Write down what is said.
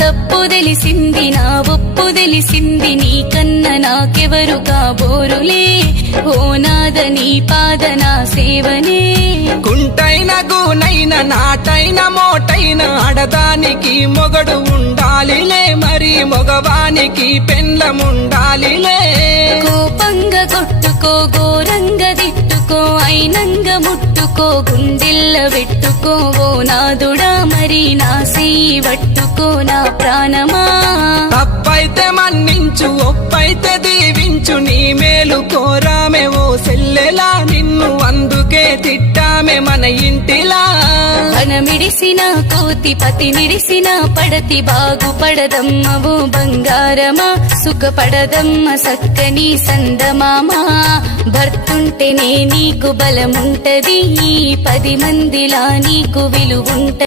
తప్పు తెలిసింది నా ఒప్పు తెలిసింది నీకన్నా నాకెవరు కాబోరులే ఓ నాద నీ పాద నా సేవనే కుంటైన గూనైన నాటైన మోటైన ఆడదానికి మొగడు ఉండాలిలే మరి మగవానికి పెండ్లముండాలిలే కోపంగా కొట్టుకో ఘోరంగా దిట్టుకో అయినంగా ముట్టుకో గుండెల్ల పెట్టుకో ఓ నాదుడా మరి నా చెయ్యి పట్టుకో నా ప్రాణమా తప్పైతే మన్నించు ఒప్పైతే దీవించు నీ మేలు కోరామే ఓ సెల్లెలా నిన్ను అందుకే తిట్టామే మన ఇంటిలా వనమిడిసిన కోతి పతి నిడిసిన పడతి బాగుపడదమ్మ ఓ బంగారమా సుఖపడదమ్మ సక్కని సందమామా భర్తుంటేనే నీకు బలముంటది ఈ 10 మందిలా నీకు విలువుంటది